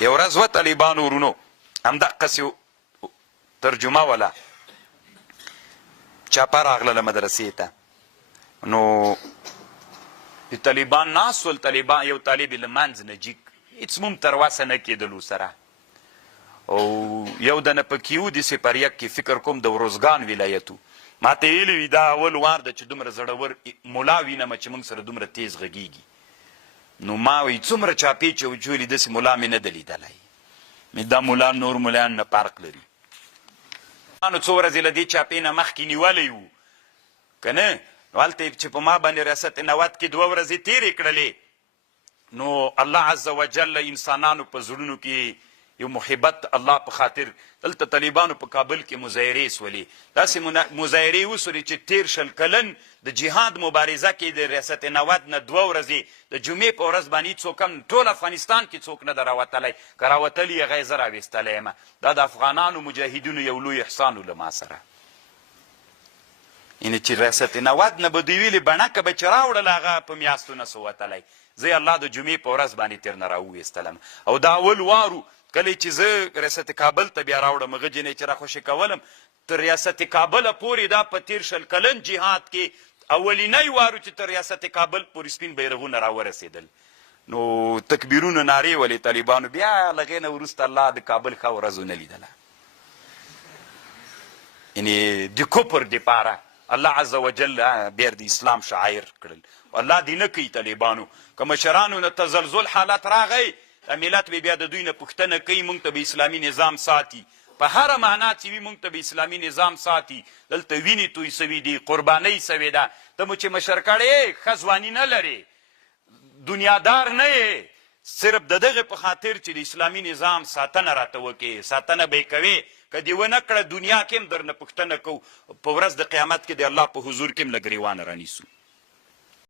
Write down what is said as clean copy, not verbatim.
یو ورځ و طالبانو ورونو همدقسې ترجمه وله چاپه راغله مدرسې ته نو طالبان ناست ول طالبان یو طالب یې له منځ نه جګ هېڅ مو هم تر وسه نه کېدلو سره او یو دنه پکې و د سپریک کې فکر کوم د وروزګان ولایت و ما ته ویلي وي دا اول وار ده چې دومره زړور ملا وینمه چې موږ سره دومره تیز غږیږي نو ما وی څومره چاپې چې وچولي داسې ملا مې نه ده لیدلی مې دا ملا نور ملایان نه فرق لري نو څو ورځې له دې چاپې نه مخکې نیولی وو که نه نو هلته چې په ما باندې ریاست نوت کې 2 ورځې تېرې کړلې نو الله عز وجل انسانانو په زړونو کې یو محبت الله په خاطر دلته طالبانو په کابل کې مظاهرې سولې داسې مظاهرې وسولې چې 13 کلن د جهاد مبارزه کې د ریاست نوت نه 2 ورځې د جمعې په ورځ باندې څوک هم ټول افغانستان کې څوک نه ده راوتلی که راوتلي هغه یې زه راویستلی یم دا د افغانانو مجاهدینو یو لوی احسان و له ما سره یعنې چې ریاست نوت نه به دوی ویلې بڼکه به چې راوړله هغه په میاشتو نه سو وتلی زه یې الله د جمعې په ورځ باندې تېر نه راوویستلم او دا اول وارو کله چې زه ریاست کابل ته بیا راوړم هغه جنۍ چې راخوشې کولم تر ریاست کابله پورې دا په 13 کلن جهاد کې اولینی وارو چې تر ریاست کابل پورې سپین بیرغونه راورسېدل نو تکبیرونه نارې ولې طالبانو بیا له هغې نه وروسته الله د کابل ښه ورځ ونه لیدله یعنې د کفر دپاره الله عز وجل بیا د اسلام شاعر کړل الله دې نه کوي طالبانو که مشرانو نه تزلزل حالت راغی ملت به بیا د دوی نه پوښتنه کوي موږ ته به اسلامي نظام ساتي په هره معنا چې وي موږ ته به اسلامي نظام ساتي دلته وینې توی سوي دي قربانۍ سوې ده ته مو چې مشر کړې ښه ځواني نه لرې دنیادار نه یې صرف د دغه په خاطر چې د اسلامي نظام ساتنه راته وکړې ساتنه به یې کوې که دې ونه کړه دنیا کې هم درنه پوښتنه کوو په ورځ د قیامت کې د الله په حضور کې هم له ګریوانه رانیسو